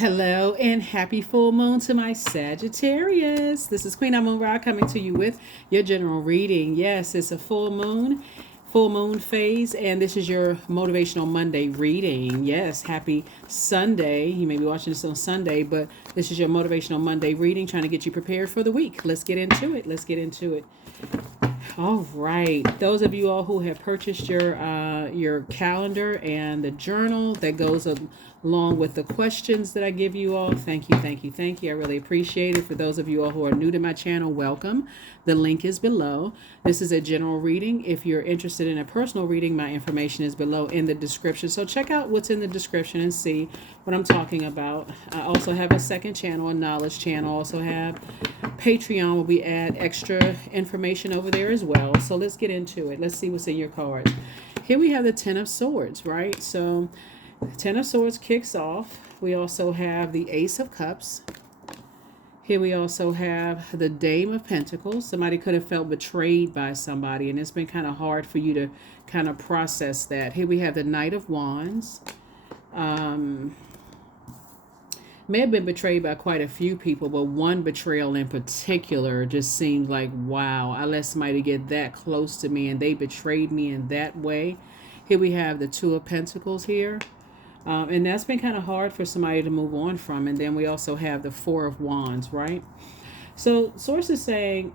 Hello and happy full moon to my Sagittarius. This is Queen Amun Ra coming to you with your general reading. Yes, it's a full moon phase, and this is your Motivational Monday reading. Yes, happy Sunday. You may be watching this on Sunday, but this is your Motivational Monday reading, trying to get you prepared for the week. Let's get into it. Let's get into it. All right, those of you all who have purchased your calendar and the journal that goes along with the questions that I give you all, thank you, thank you, thank you. I really appreciate it. For those of you all who are new to my channel, welcome. The link is below. This is a general reading. If you're interested in a personal reading, my information is below in the description. So check out what's in the description and see what I'm talking about. I also have a second channel, a knowledge channel. Also have Patreon, where we add extra information over there as well. So let's get into it. Let's see what's in your cards. Here we have the Ten of Swords, right? So Ten of Swords kicks off. We also have the Ace of Cups. Here we also have the Dame of Pentacles. Somebody could have felt betrayed by somebody, and it's been kind of hard for you to kind of process that. Here we have the Knight of Wands. May have been betrayed by quite a few people, but one betrayal in particular just seemed like, wow, I let somebody get that close to me and they betrayed me in that way. Here we have the Two of Pentacles here. And that's been kind of hard for somebody to move on from. And then we also have the Four of Wands, right? So Source is saying,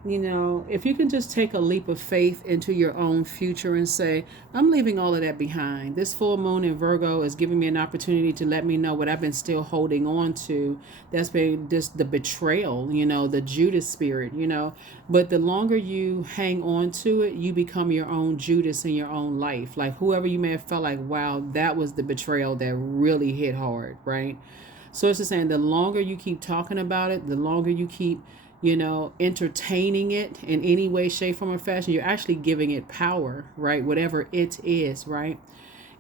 if you can just take a leap of faith into your own future and say, I'm leaving all of that behind. This full moon in Virgo is giving me an opportunity to let me know what I've been still holding on to. That's been just the betrayal, the Judas spirit, But the longer you hang on to it, you become your own Judas in your own life. Like whoever you may have felt like, wow, that was the betrayal that really hit hard, right? So it's just saying the longer you keep talking about it, the longer you keep entertaining it in any way, shape, form, or fashion, you're actually giving it power, right? Whatever it is, right?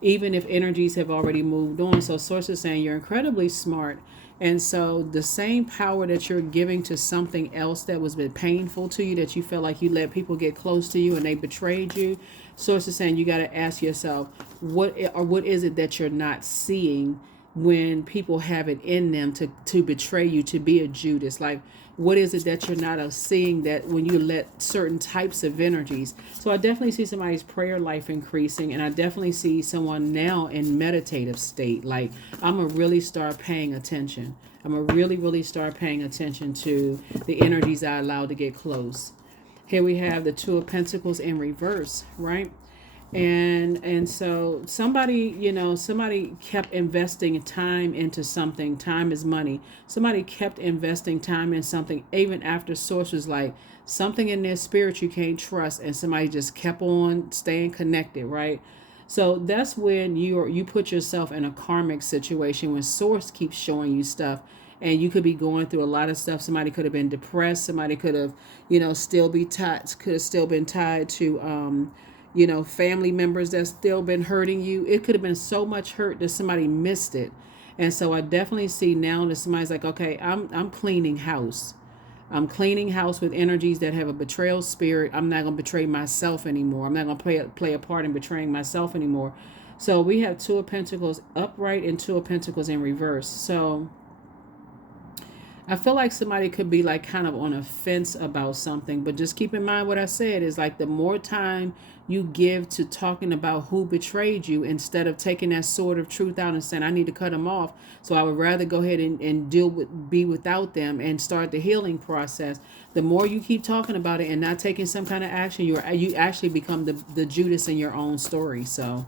Even if energies have already moved on. So Source is saying you're incredibly smart. And so the same power that you're giving to something else that was been painful to you, that you felt like you let people get close to you and they betrayed you, Source is saying you got to ask yourself, what is it that you're not seeing when people have it in them to betray you, to be a Judas? Like, what is it that you're not seeing that when you let certain types of energies? So I definitely see somebody's prayer life increasing, and I definitely see someone now in meditative state. Like, I'm going to really start paying attention. I'm going to really, really start paying attention to the energies I allow to get close. Here we have the Two of Pentacles in reverse, right? And so somebody kept investing time into something. Time is money. Somebody kept investing time in something even after Source was like, something in their spirit you can't trust, and somebody just kept on staying connected, right? So that's when you put yourself in a karmic situation when Source keeps showing you stuff, and you could be going through a lot of stuff. Somebody could have been depressed. Somebody could have, could have still been tied to family members that's still been hurting you. It could have been so much hurt that somebody missed it. And so I definitely see now that somebody's like, okay, I'm cleaning house. I'm cleaning house with energies that have a betrayal spirit. I'm not going to betray myself anymore. I'm not going to play a part in betraying myself anymore. So we have Two of Pentacles upright and Two of Pentacles in reverse. So I feel like somebody could be like kind of on a fence about something, but just keep in mind what I said is like the more time you give to talking about who betrayed you instead of taking that sword of truth out and saying, I need to cut them off. So I would rather go ahead and be without them and start the healing process. The more you keep talking about it and not taking some kind of action, you actually become the Judas in your own story. So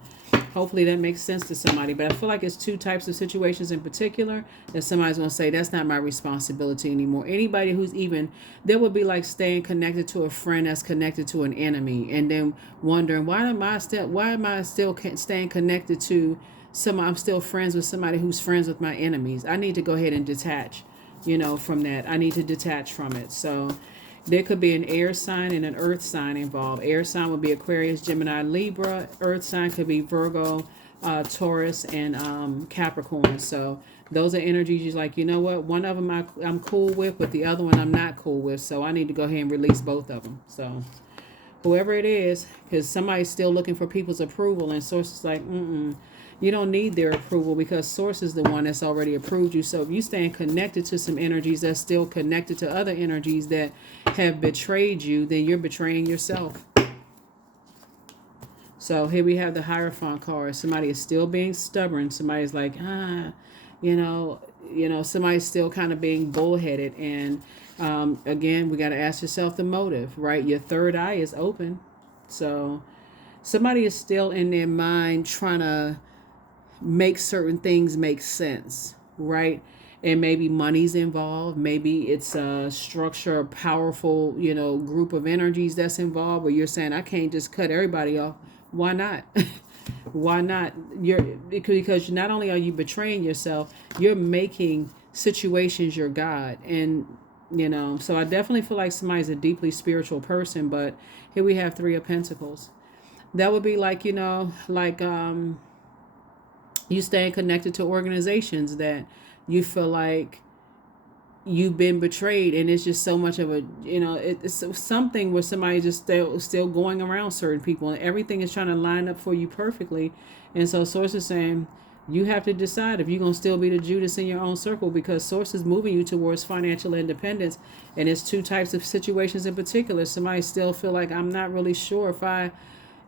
hopefully that makes sense to somebody. But I feel like it's two types of situations in particular that somebody's going to say, that's not my responsibility anymore. Anybody who's even, there would be like staying connected to a friend that's connected to an enemy, and then wondering, why am I still staying connected to I'm still friends with somebody who's friends with my enemies. I need to go ahead and detach, from that. I need to detach from it. So there could be an air sign and an earth sign involved. Air sign would be Aquarius, Gemini, Libra. Earth sign could be Virgo, Taurus, and Capricorn. So those are energies you're like, you know what? One of them I'm cool with, but the other one I'm not cool with. So I need to go ahead and release both of them. So whoever it is, because somebody's still looking for people's approval, and Source is like, You don't need their approval because source is the one that's already approved you. So if you stand connected to some energies that's still connected to other energies that have betrayed you, then you're betraying yourself. So here we have the Hierophant card. Somebody is still being stubborn. Somebody's like, you know, somebody's still kind of being bullheaded. And again, we got to ask yourself the motive, right? Your third eye is open. So somebody is still in their mind trying to make certain things make sense, right? And maybe money's involved. Maybe it's a structure, a powerful, group of energies that's involved where you're saying, I can't just cut everybody off. Why not? Why not? Because not only are you betraying yourself, you're making situations your God. And, so I definitely feel like somebody's a deeply spiritual person, but here we have Three of Pentacles. That would be like, you staying connected to organizations that you feel like you've been betrayed, and it's just so much of a, it's something where somebody just still going around certain people and everything is trying to line up for you perfectly. And so source is saying you have to decide if you're going to still be the Judas in your own circle, because source is moving you towards financial independence. And it's two types of situations in particular. Somebody still feel like, I'm not really sure if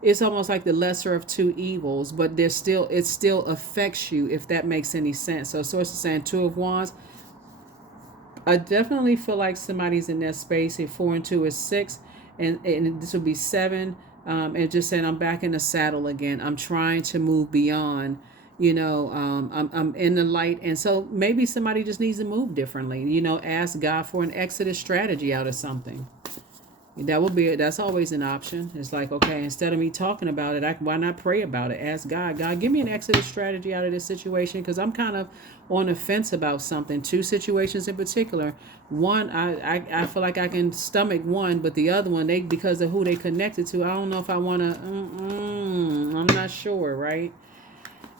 it's almost like the lesser of two evils, but it still affects you, if that makes any sense. So source is saying Two of Wands. I definitely feel like somebody's in that space. If 4 and 2 is 6, and this would be 7. And just saying, I'm back in the saddle again. I'm trying to move beyond, I'm in the light. And so maybe somebody just needs to move differently, ask God for an exodus strategy out of something. That's always an option. It's like, okay, instead of me talking about it, why not pray about it? Ask God, give me an exodus strategy out of this situation, because I'm kind of on the fence about something. Two situations in particular. One, I feel like I can stomach one, but the other one, because of who they connected to, I don't know if I want to, I'm not sure, right?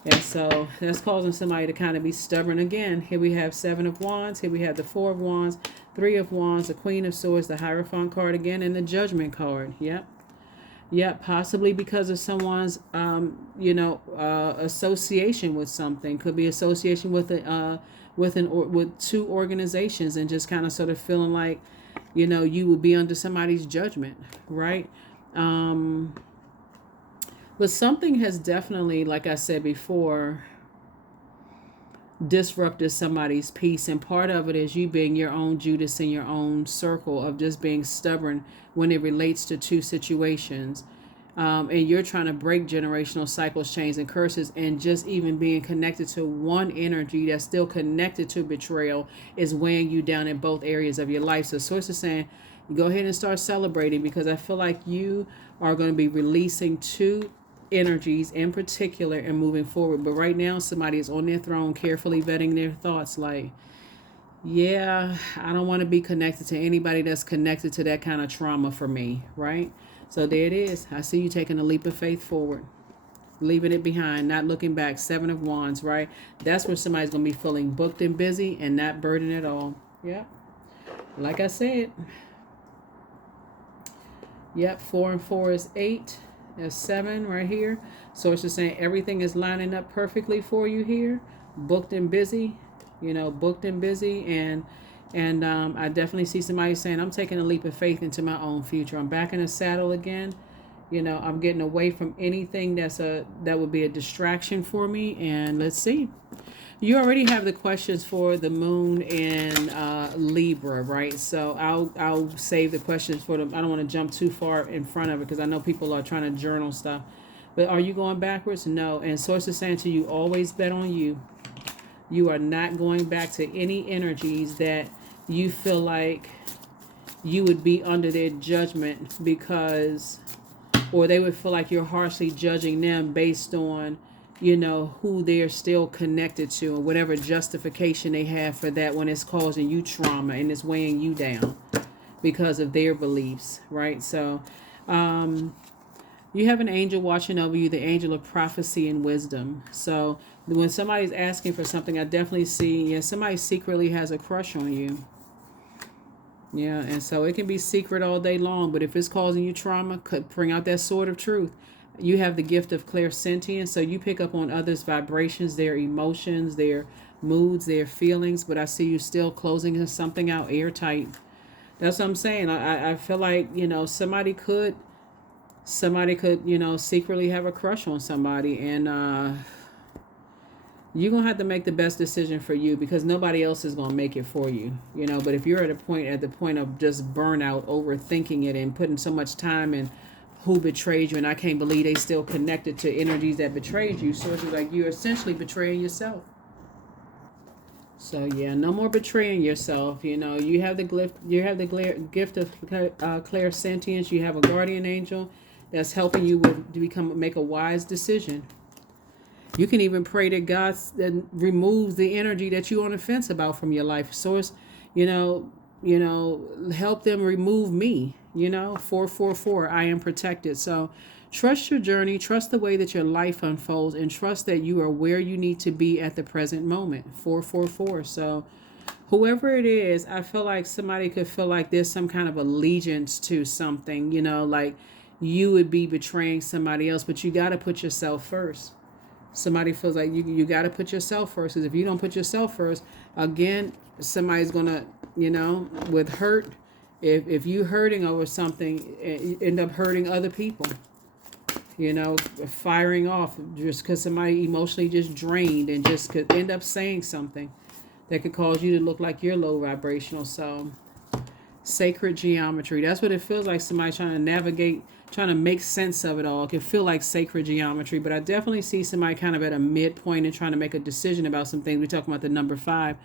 And so that's causing somebody to kind of be stubborn again. Here we have 7 of Wands. Here we have the 4 of Wands, 3 of Wands, the Queen of Swords, the Hierophant card again, and the Judgment card. Yep. Possibly because of someone's, association with something. Could be association with with two organizations, and just kind of sort of feeling like, you will be under somebody's judgment, right? But something has definitely, like I said before, disrupted somebody's peace. And part of it is you being your own Judas in your own circle of just being stubborn when it relates to two situations. And you're trying to break generational cycles, chains, and curses. And just even being connected to one energy that's still connected to betrayal is weighing you down in both areas of your life. So source is saying, go ahead and start celebrating, because I feel like you are going to be releasing two energies in particular and moving forward. But right now, somebody is on their throne carefully vetting their thoughts, like, yeah, I don't want to be connected to anybody that's connected to that kind of trauma for me, right? So there it is. I see you taking a leap of faith forward, leaving it behind, not looking back. 7 of Wands, right? That's where somebody's going to be feeling booked and busy and not burdened at all. Yep. Like I said. Yep. 4 and 4 is 8. There's 7 right here. Source is saying everything is lining up perfectly for you here. Booked and busy, booked and busy. And I definitely see somebody saying, I'm taking a leap of faith into my own future. I'm back in the saddle again. I'm getting away from anything that would be a distraction for me. And let's see. You already have the questions for the moon in Libra, right? So I'll save the questions for them. I don't want to jump too far in front of it, because I know people are trying to journal stuff. But are you going backwards? No. And source is saying to you, always bet on you. You are not going back to any energies that you feel like you would be under their judgment, or they would feel like you're harshly judging them based on who they're still connected to, and whatever justification they have for that, when it's causing you trauma and it's weighing you down because of their beliefs, right? So you have an angel watching over you, the angel of prophecy and wisdom. So when somebody's asking for something, I definitely see, somebody secretly has a crush on you. Yeah, and so it can be secret all day long, but if it's causing you trauma, bring out that sword of truth. You have the gift of clairsentience, so you pick up on others' vibrations, their emotions, their moods, their feelings. But I see you still closing something out airtight. That's what I'm saying. I feel like, somebody could, secretly have a crush on somebody, and you're gonna have to make the best decision for you, because nobody else is gonna make it for you. But if you're at the point of just burnout, overthinking it, and putting so much time in who betrayed you, and I can't believe they still connected to energies that betrayed you. So it's like you're essentially betraying yourself. So yeah, no more betraying yourself. You have the gift of clairsentience. You have a guardian angel that's helping you make a wise decision. You can even pray that God that removes the energy that you're on the fence about from your life. Source, help them remove me. 444, I am protected. So trust your journey, trust the way that your life unfolds, and trust that you are where you need to be at the present moment. 444. So whoever it is, I feel like somebody could feel like there's some kind of allegiance to something, like you would be betraying somebody else, but you got to put yourself first. Somebody feels like you got to put yourself first, because if you don't put yourself first, again, somebody's going to, with hurt, if you hurting over something, end up hurting other people, firing off just because somebody emotionally just drained and just could end up saying something that could cause you to look like you're low vibrational. So sacred geometry, that's what it feels like. Somebody trying to navigate, trying to make sense of it all. It can feel like sacred geometry, but I definitely see somebody kind of at a midpoint and trying to make a decision about some things. We're talking about the number 5,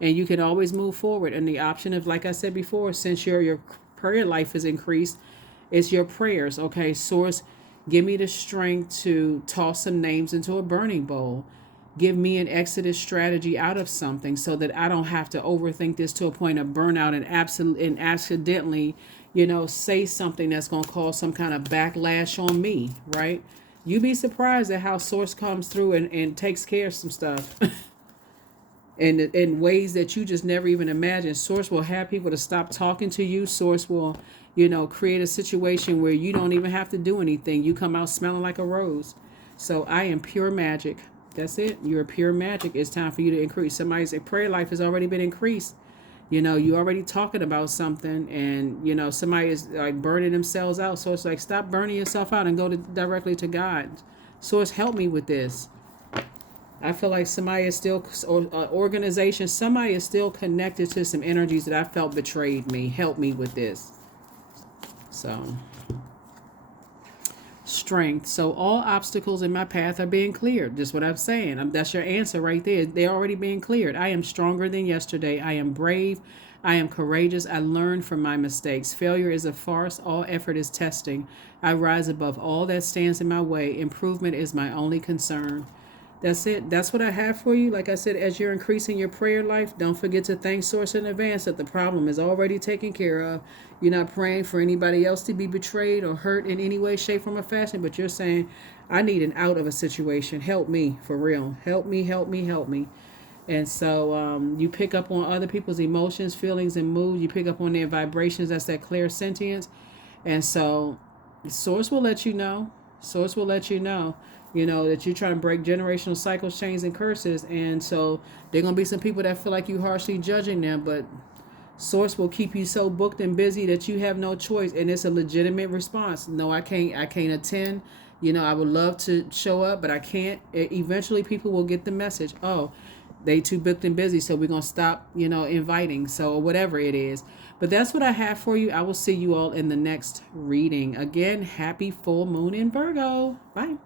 and you can always move forward. And the option of, like I said before, since your prayer life is increased, it's your prayers. Okay, Source, give me the strength to toss some names into a burning bowl. Give me an exodus strategy out of something, so that I don't have to overthink this to a point of burnout and accidentally, say something that's going to cause some kind of backlash on me, right? You'd be surprised at how Source comes through and takes care of some stuff and in ways that you just never even imagined. Source will have people to stop talking to you. Source will, create a situation where you don't even have to do anything. You come out smelling like a rose. So I am pure magic. That's it. You're pure magic. It's time for you to increase. Somebody's prayer life has already been increased. You already talking about something, and somebody is like burning themselves out. So it's like, stop burning yourself out and go directly to God. Source, help me with this. I feel like somebody is still, or organization, somebody is still connected to some energies that I felt betrayed me. Help me with this. So strength. So all obstacles in my path are being cleared. That's what I'm saying. That's your answer right there. They're already being cleared. I am stronger than yesterday. I am brave. I am courageous. I learn from my mistakes. Failure is a farce. All effort is testing. I rise above all that stands in my way. Improvement is my only concern. That's it. That's what I have for you. Like I said, as you're increasing your prayer life, don't forget to thank Source in advance that the problem is already taken care of. You're not praying for anybody else to be betrayed or hurt in any way, shape, form, or fashion, but you're saying, I need an out of a situation. Help me, for real. Help me, help me, help me. And so you pick up on other people's emotions, feelings, and moods. You pick up on their vibrations. That's that clairsentience. And so Source will let you know. Source will let you know. That you're trying to break generational cycles, chains, and curses. And so there are going to be some people that feel like you harshly judging them, but Source will keep you so booked and busy that you have no choice. And it's a legitimate response. No, I can't attend. I would love to show up, but I can't. Eventually people will get the message. Oh, they too booked and busy, so we're going to stop, inviting. So whatever it is. But that's what I have for you. I will see you all in the next reading. Again, happy full moon in Virgo. Bye.